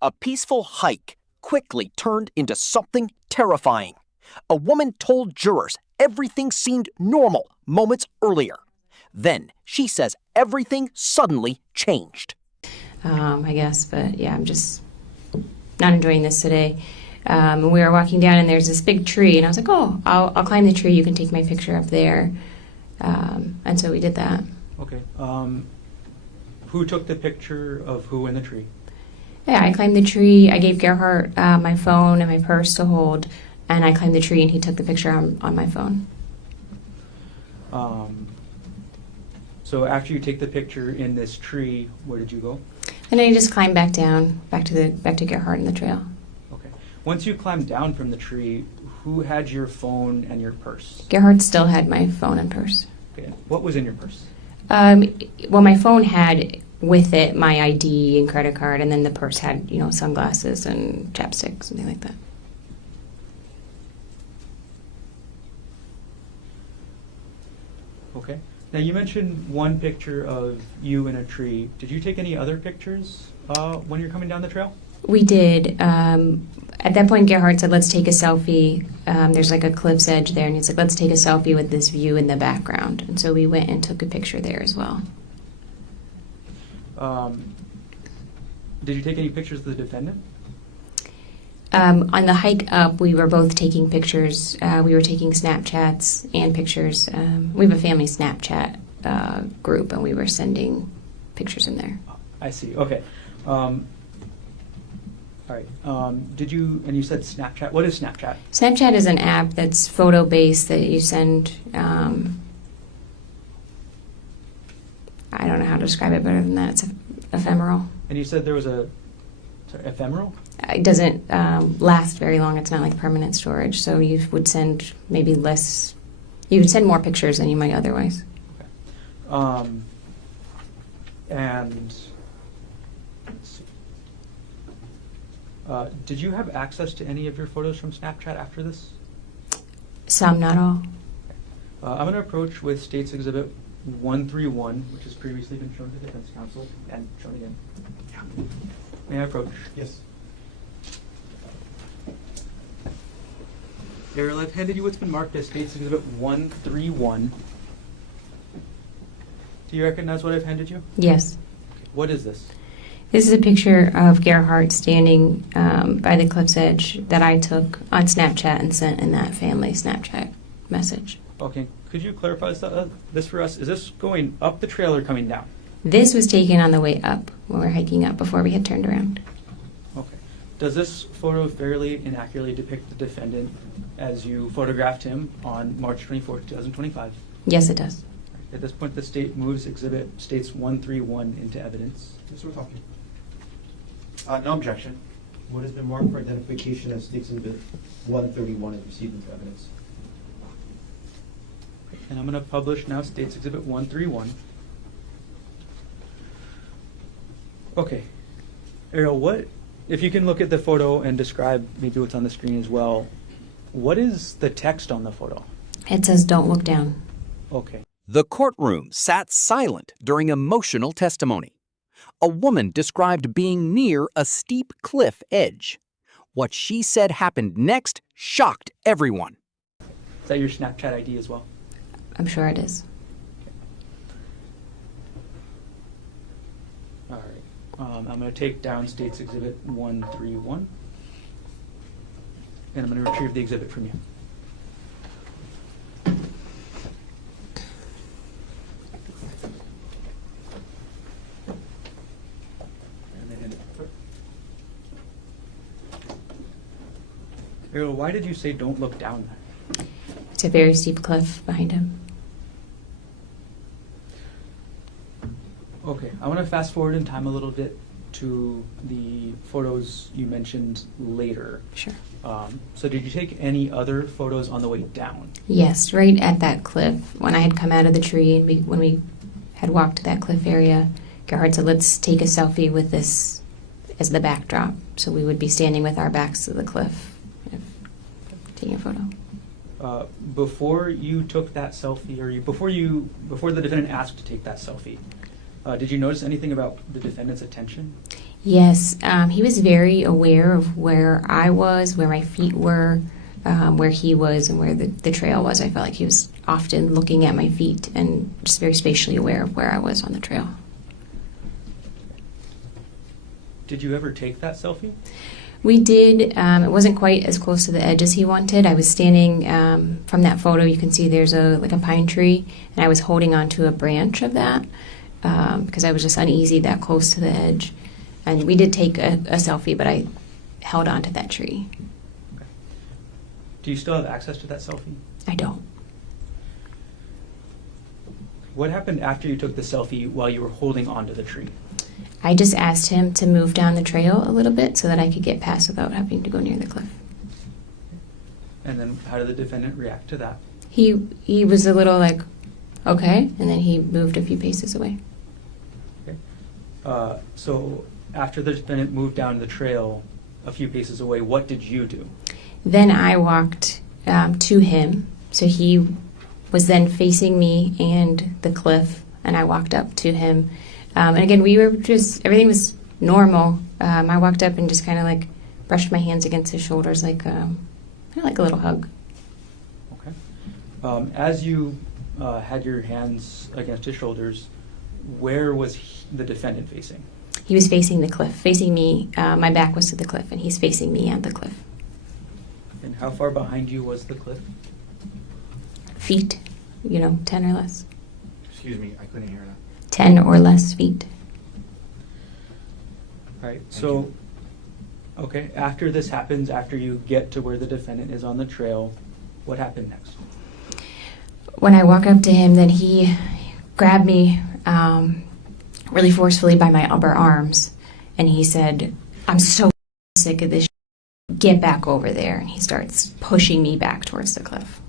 A peaceful hike quickly turned into something terrifying. A woman told jurors everything seemed normal moments earlier. Then she says everything suddenly changed. I guess, but yeah, I'm just not enjoying this today. We were walking down and there's this big tree, and I was like, oh, I'll climb the tree. You can take my picture up there. And so we did that. Okay. Who took the picture of who in the tree? Yeah, I climbed the tree. I gave Gerhardt my phone and my purse to hold, and I climbed the tree, and he took the picture on my phone. So after you take the picture in this tree, where did you go? And I just climbed back down, back to Gerhardt in the trail. Okay. Once you climbed down from the tree, who had your phone and your purse? Gerhardt still had my phone and purse. Okay. What was in your purse? Well, my phone had with it my ID and credit card, and then the purse had, sunglasses and chapstick, something like that. Okay. Now you mentioned one picture of you in a tree. Did you take any other pictures when you're coming down the trail? We did. At that point, Gerhardt said, let's take a selfie. There's like a cliff's edge there, and he's like, let's take a selfie with this view in the background. And so we went and took a picture there as well. Did you take any pictures of the defendant? On the hike up, we were both taking pictures. We were taking Snapchats and pictures. We have a family Snapchat group, and we were sending pictures in there. I see. Okay. All right. And you said Snapchat. What is Snapchat? Snapchat is an app that's photo-based that you send. I don't know how to describe it better than that. It's ephemeral. And you said there was ephemeral? It doesn't last very long. It's not like permanent storage. So you would send maybe less. You would send more pictures than you might otherwise. Okay. And let's see. Did you have access to any of your photos from Snapchat after this? Some, not all. I'm going to approach with State's Exhibit 131, which has previously been shown to the defense counsel and shown again. May I approach? Yes. Ariel, I've handed you what's been marked as State's Exhibit 131. Do you recognize what I've handed you? Yes. What is this? This is a picture of Gerhardt standing by the cliff's edge that I took on Snapchat and sent in that family Snapchat message. Okay. Could you clarify this for us? Is this going up the trail or coming down? This was taken on the way up when we were hiking up before we had turned around. Okay. Does this photo fairly and accurately depict the defendant as you photographed him on March 24, 2025? Yes, it does. At this point, the state moves Exhibit States 131 into evidence. Yes, we're talking. No objection. What has been marked for identification as State's Exhibit 131 is received into evidence. And I'm going to publish now State's Exhibit 131. Okay. Ariel, if you can look at the photo and describe maybe what's on the screen as well, what is the text on the photo? It says, "Don't look down." Okay. The courtroom sat silent during emotional testimony. A woman described being near a steep cliff edge. What she said happened next shocked everyone. Is that your Snapchat ID as well? I'm sure it is. All right. I'm going to take down State's Exhibit 131. And I'm going to retrieve the exhibit from you. Ariel, why did you say don't look down there? It's a very steep cliff behind him. Okay, I want to fast forward in time a little bit to the photos you mentioned later. Sure. So did you take any other photos on the way down? Yes, right at that cliff. When I had come out of the tree and when we had walked to that cliff area, Gerhardt said, let's take a selfie with this as the backdrop. So we would be standing with our backs to the cliff, taking a photo. Before you took that selfie, or before the defendant asked to take that selfie, did you notice anything about the defendant's attention? Yes, he was very aware of where I was, where my feet were, where he was, and where the trail was. I felt like he was often looking at my feet and just very spatially aware of where I was on the trail. Did you ever take that selfie? We did. It wasn't quite as close to the edge as he wanted. I was standing from that photo. You can see there's a pine tree, and I was holding onto a branch of that because I was just uneasy that close to the edge. And we did take a selfie, but I held onto that tree. Okay. Do you still have access to that selfie? I don't. What happened after you took the selfie while you were holding onto the tree? I just asked him to move down the trail a little bit so that I could get past without having to go near the cliff. And then how did the defendant react to that? He was a little like, okay, and then he moved a few paces away. Okay. So after the defendant moved down the trail a few paces away, what did you do? Then I walked to him. So he was then facing me and the cliff, and I walked up to him. And again, everything was normal. I walked up and just kind of like brushed my hands against his shoulders, like kind of like a little hug. Okay. As you had your hands against his shoulders, where was the defendant facing? He was facing the cliff, facing me. My back was to the cliff, and he's facing me and the cliff. And how far behind you was the cliff? Feet, 10 or less. Excuse me, I couldn't hear that. 10 or less feet. All right. So, okay, after this happens, after you get to where the defendant is on the trail, what happened next? When I walk up to him, then he grabbed me really forcefully by my upper arms, and he said, "I'm so sick of this. Get back over there." And he starts pushing me back towards the cliff.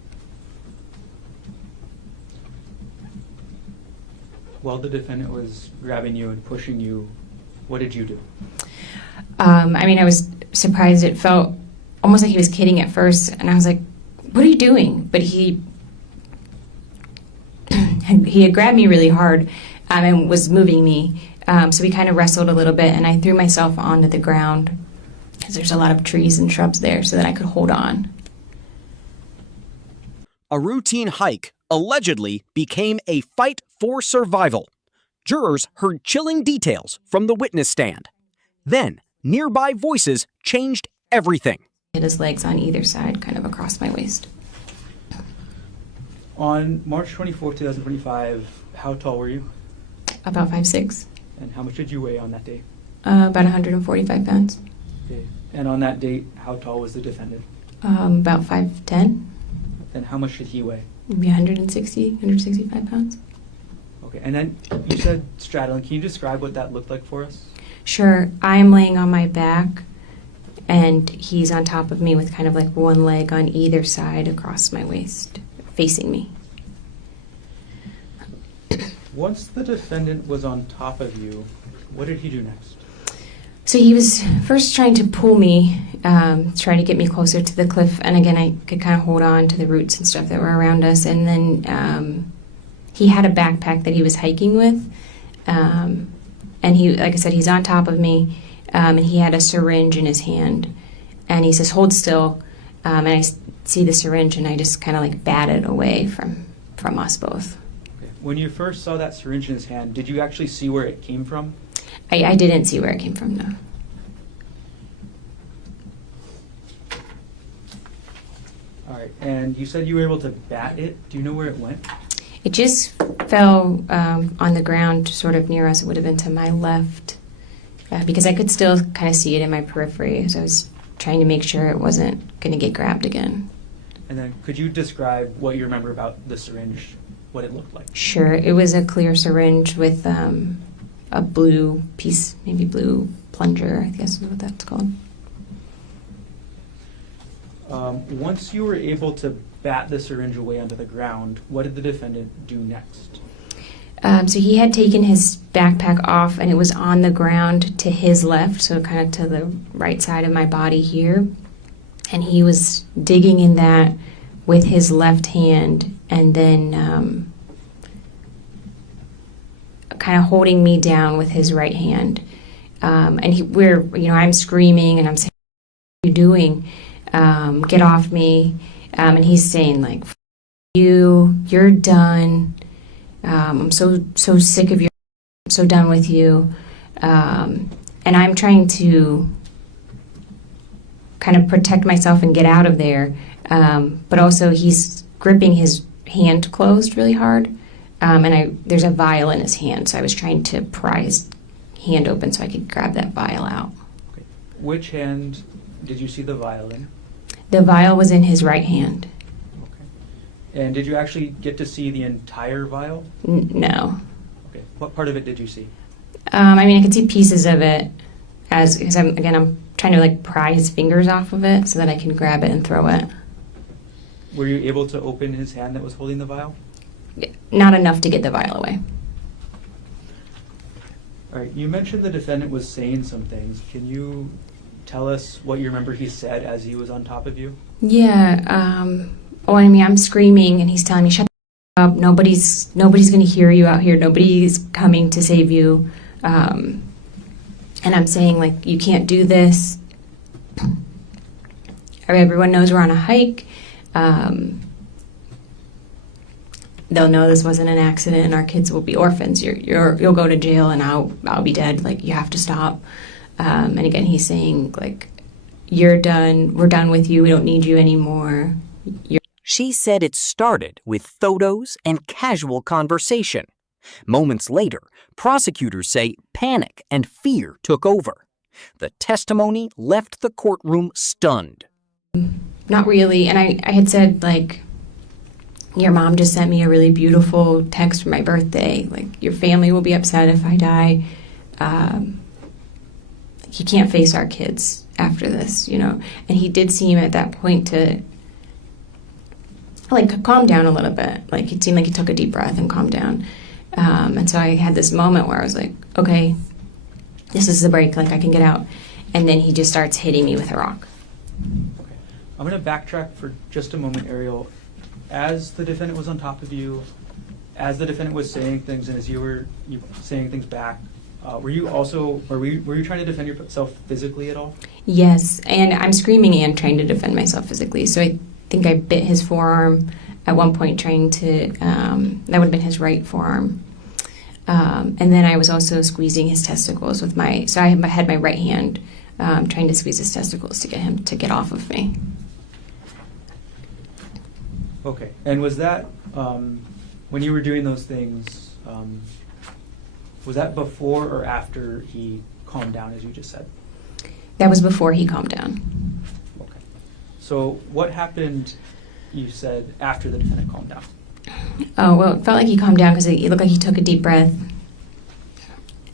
While the defendant was grabbing you and pushing you, what did you do? I was surprised. It felt almost like he was kidding at first, and I was like, "What are you doing?" But he had grabbed me really hard and was moving me. So we kind of wrestled a little bit, and I threw myself onto the ground because there's a lot of trees and shrubs there so that I could hold on. A routine hike allegedly became a fight for survival. Jurors heard chilling details from the witness stand. Then, nearby voices changed everything. He had his legs on either side, kind of across my waist. On March 24, 2025, how tall were you? About 5'6". And how much did you weigh on that day? About 145 pounds. Okay. And on that date, how tall was the defendant? About 5'10". And how much did he weigh? Maybe 165 pounds. Okay. And then you said straddling. Can you describe what that looked like for us? Sure. I'm laying on my back, and he's on top of me with kind of like one leg on either side across my waist, facing me. Once the defendant was on top of you, what did he do next? So he was first trying to pull me, try to get me closer to the cliff. And again, I could kind of hold on to the roots and stuff that were around us. And then he had a backpack that he was hiking with. And he, like I said, he's on top of me. And he had a syringe in his hand. And he says, "Hold still." And I see the syringe, and I just kind of like bat it away from us both. Okay. When you first saw that syringe in his hand, did you actually see where it came from? I didn't see where it came from, no. All right. And you said you were able to bat it. Do you know where it went? It just fell on the ground sort of near us. It would have been to my left because I could still kind of see it in my periphery as I was trying to make sure it wasn't going to get grabbed again. And then could you describe what you remember about the syringe, what it looked like? Sure. It was a clear syringe with a blue piece, maybe blue plunger, I guess is what that's called. Once you were able to bat the syringe away onto the ground, what did the defendant do next? So he had taken his backpack off, and it was on the ground to his left, so kind of to the right side of my body here. And he was digging in that with his left hand, and then kind of holding me down with his right hand. I'm screaming and I'm saying, "What are you doing? Get off me!" And he's saying like, "F you're done. I'm so sick of you. I'm so done with you." And I'm trying to kind of protect myself and get out of there. But also he's gripping his hand closed really hard. And there's a vial in his hand, so I was trying to pry his hand open so I could grab that vial out. Okay. Which hand did you see the vial in? The vial was in his right hand. Okay. And did you actually get to see the entire vial? No. Okay. What part of it did you see? I could see pieces of it because I'm trying to like pry his fingers off of it so that I can grab it and throw it. Were you able to open his hand that was holding the vial? Not enough to get the vial away. All right. You mentioned the defendant was saying some things. Can you tell us what you remember he said as he was on top of you? Yeah. I'm screaming and he's telling me, "Shut the up. Nobody's going to hear you out here. Nobody's coming to save you." And I'm saying, like, "You can't do this. Everyone knows we're on a hike. They'll know this wasn't an accident and our kids will be orphans. You'll go to jail and I'll be dead. Like, you have to stop." And again, he's saying, like, "You're done. We're done with you. We don't need you anymore." She said it started with photos and casual conversation. Moments later, prosecutors say panic and fear took over. The testimony left the courtroom stunned. Not really. And I had said, like, "Your mom just sent me a really beautiful text for my birthday. Like, your family will be upset if I die. You can't face our kids after this, you know." And he did seem at that point to, like, calm down a little bit. Like, it seemed like he took a deep breath and calmed down. And so I had this moment where I was like, okay, this is the break. Like, I can get out. And then he just starts hitting me with a rock. Okay. I'm going to backtrack for just a moment, Ariel. As the defendant was on top of you, as the defendant was saying things, and as you were saying things back, were you trying to defend yourself physically at all? Yes, and I'm screaming and trying to defend myself physically. So I think I bit his forearm at one point, trying to, that would have been his right forearm. And then I was also squeezing his testicles with so I had my right hand trying to squeeze his testicles to get him to get off of me. Okay. And was that, when you were doing those things, was that before or after he calmed down, as you just said? That was before he calmed down. Okay. So what happened, you said, after the defendant calmed down? Oh, well, it felt like he calmed down because it looked like he took a deep breath.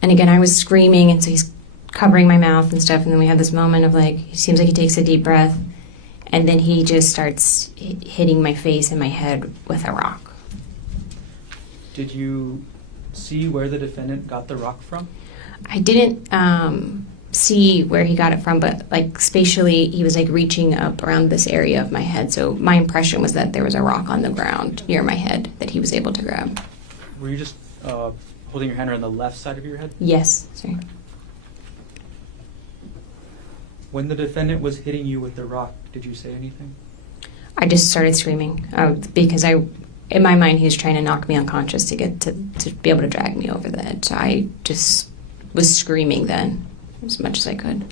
And again, I was screaming, and so he's covering my mouth and stuff. And then we had this moment of, like, it seems like he takes a deep breath. And then he just starts hitting my face and my head with a rock. Did you see where the defendant got the rock from? I didn't see where he got it from, but, like, spatially, he was, like, reaching up around this area of my head. So my impression was that there was a rock on the ground near my head that he was able to grab. Were you just holding your hand around the left side of your head? Yes, sorry. When the defendant was hitting you with the rock, did you say anything? I just started screaming because in my mind, he was trying to knock me unconscious to get to be able to drag me over the edge. So I just was screaming then as much as I could.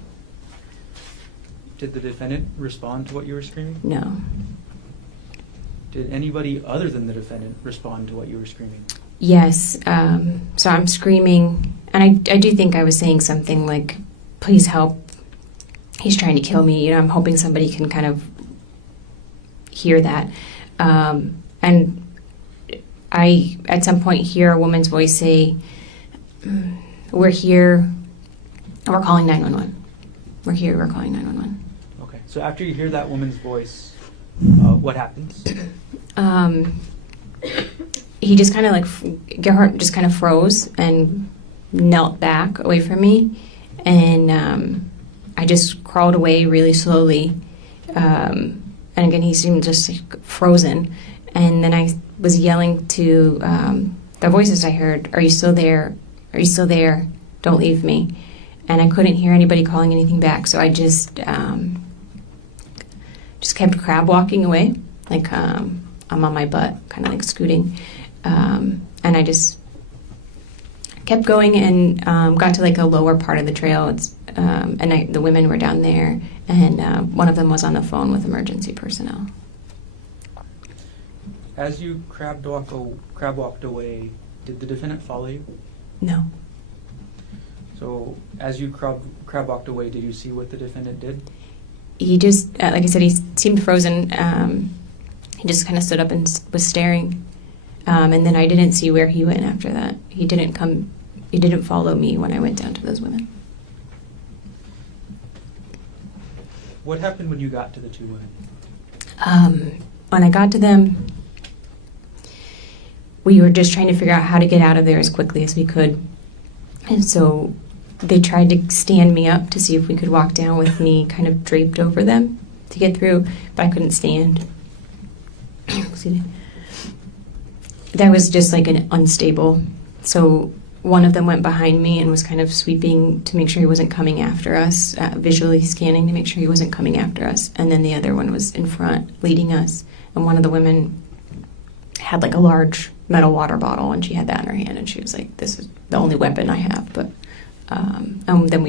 Did the defendant respond to what you were screaming? No. Did anybody other than the defendant respond to what you were screaming? Yes. So I'm screaming, and I do think I was saying something like, "Please help. He's trying to kill me." You know, I'm hoping somebody can kind of hear that. And I, at some point, hear a woman's voice say, "We're here. We're calling 911. We're here. We're calling 911." Okay. So after you hear that woman's voice, what happens? He just kind of Gerhard just kind of froze and knelt back away from me. And I just crawled away really slowly. And again, he seemed just frozen. And then I was yelling to the voices I heard, "Are you still there? Are you still there? Don't leave me." and I couldn't hear anybody calling anything back, so I just kept crab walking away, like I'm on my butt, kind of like scooting, and I just kept going and got to like a lower part of the trail. The women were down there, and one of them was on the phone with emergency personnel. As you crab walked away, did the defendant follow you? No. So as you crab walked away, did you see what the defendant did? He just, like I said, he seemed frozen. He just kind of stood up and was staring. And then I didn't see where he went after that. He didn't follow me when I went down to those women. What happened when you got to the two women? When I got to them, we were just trying to figure out how to get out of there as quickly as we could. And so they tried to stand me up to see if we could walk down with me kind of draped over them to get through, but I couldn't stand. Excuse me. That was just like an unstable. So one of them went behind me and was kind of sweeping to make sure he wasn't coming after us, visually scanning to make sure he wasn't coming after us. And then the other one was in front leading us. And one of the women had like a large metal water bottle, and she had that in her hand, and she was like, "This is the only weapon I have." But and then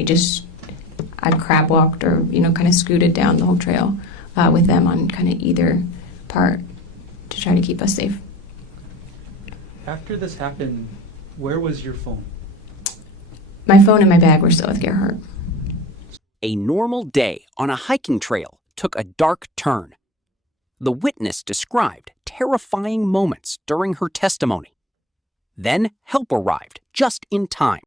I crab walked or kind of scooted down the whole trail with them on kind of either part to try to keep us safe. After this happened, where was your phone? My phone and my bag were still with Gerhardt. A normal day on a hiking trail took a dark turn. The witness described terrifying moments during her testimony. Then help arrived just in time